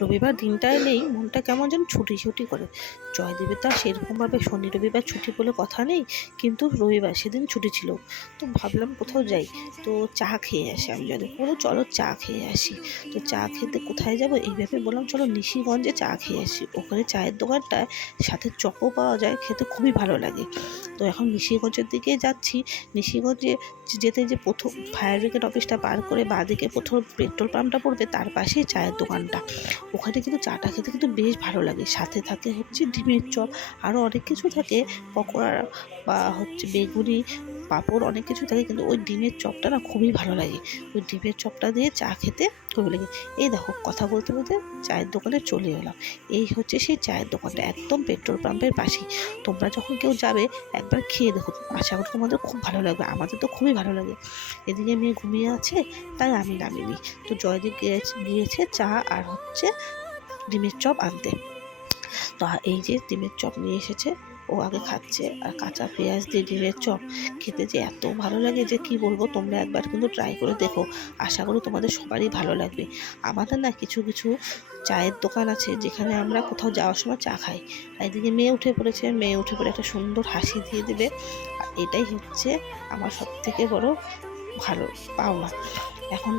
রবিবার দিনটা এলেই মনটা কেমন যেন ছুটি ছুটি করে। জয়দেবের তো আর সেরকমভাবে শনি রবিবার ছুটি বলে কথা নেই, কিন্তু রবিবার সেদিন ছুটি ছিল। তো ভাবলাম কোথাও যাই, তো চা খেয়ে আসি। আমি জয়দেব বললো চলো চা খেয়ে আসি। তো চা খেতে কোথায় যাব এই ভেবে বললাম চলো নিশিগঞ্জে চা খেয়ে আসি। ওখানে চায়ের দোকানটায় সাথে চপও পাওয়া যায়, খেতে খুবই ভালো লাগে। তো এখন নিশিগঞ্জের দিকে যাচ্ছি। নিশিগঞ্জে যেতে যে প্রথম ফায়ার ব্রিগেড অফিসটা পার করে বাঁদিকে প্রথম পেট্রোল পাম্পটা পড়বে, তার পাশেই চায়ের দোকানটা। ওখানে কিন্তু চাটা খেতে কিন্তু বেশ ভালো লাগে। সাথে থাকে হচ্ছে ডিমের চপ, আরও অনেক কিছু থাকে, পকোড়া বা হচ্ছে বেগুনি, পাঁপড়, অনেক কিছু থাকে, কিন্তু ওই ডিমের চপটা না খুবই ভালো লাগে। ওই ডিমের চপটা দিয়ে চা খেতে খুবই লাগে। এই দেখো কথা বলতে বলতে চায়ের দোকানে চলে এলাম। এই হচ্ছে সেই চায়ের দোকানটা, একদম পেট্রোল পাম্পের পাশেই। তোমরা যখন কেউ যাবে একবার খেয়ে দেখো, আশা করি তোমাদের খুব ভালো লাগবে। আমাদের তো খুবই ভালো লাগে। এদিকে মেয়ে ঘুমিয়ে আছে, তাই আমি নামিনি। তো জয়দীপ গিয়েছে চা আর হচ্ছে ডিমের চপ আনতে। তো এই যে ডিমের চপ নিয়ে এসেছে, ও আগে খাচ্ছে। আর কাঁচা পেঁয়াজ দিয়ে ডিমের চপ খেতে যে এত ভালো লাগে যে কি বলবো। তোমরা একবার কিন্তু ট্রাই করে দেখো, আশা করি তোমাদের সবারই ভালো লাগবে। আমাদের না কিছু কিছু চায়ের দোকান আছে যেখানে আমরা কোথাও যাওয়ার সময় চা খাই। আর এদিকে মেয়ে উঠে পড়েছে, মেয়ে উঠে পড়ে একটা সুন্দর হাসি দিয়ে দেবে। আর এটাই হচ্ছে আমার সব থেকে বড় ভালো পাওনা। এখন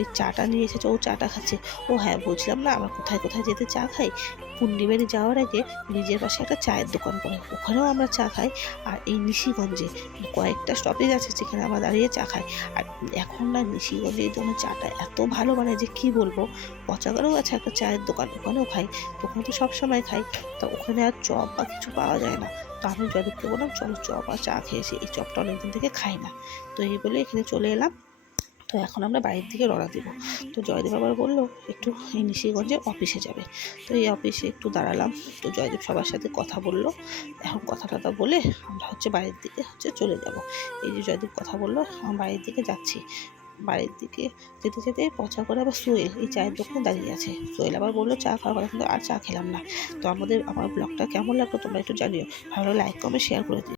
এই চাটা নিয়ে এসেছে, ও চাটা খাচ্ছে। ও হ্যাঁ, বলছিলাম না আমরা কোথায় কোথায় যেতে চা খাই। পুন্ডিবাড়ি যাওয়ার আগে ব্রিজের পাশে একটা চায়ের দোকান পড়ে, ওখানেও আমরা চা খাই। আর এই নিশিগঞ্জে কয়েকটা স্টপেজ আছে যেখানে আমরা দাঁড়িয়ে চা খাই। আর এখন না নিশিগঞ্জে এই দোকানে চাটা এত ভালো বানায় যে কি বলবো। পচাগড়েও আছে একটা চায়ের দোকান, ওখানেও খাই। ওখানে তো সবসময় খাই। তো ওখানে আর চপ বা কিছু পাওয়া যায় না। তো আমি জয়দীপকে বললাম চলো চপ আর চা খেয়েছি, এই চপটা অনেকদিন থেকে খাই না। তো এই বলে এখানে চলে এলাম। তো এখন আমরা বাড়ির দিকে রওনা দিব। তো জয়দেব আবার বললো একটু এই নিশিগঞ্জে অফিসে যাবে। তো এই অফিসে একটু দাঁড়ালাম। তো জয়দেব সবার সাথে কথা বললো। এখন কথা টথা বলে আমরা হচ্ছে বাড়ির দিকে চলে যাব। এই যে জয়দেব কথা বললো, আমরা বাড়ির দিকে যাচ্ছি। বাড়ির দিকে যেতে যেতে পচা করে আবার সোহেল এই চায়ের দোকানে দাঁড়িয়ে আছে। সোহেল আবার বললো চা খাওয়ার কথা, কিন্তু আর চা খেলাম না। তো আমার ব্লগটা কেমন লাগলো তোমরা একটু জানিও। ভালো লাইক কমেন্ট শেয়ার করে দিও।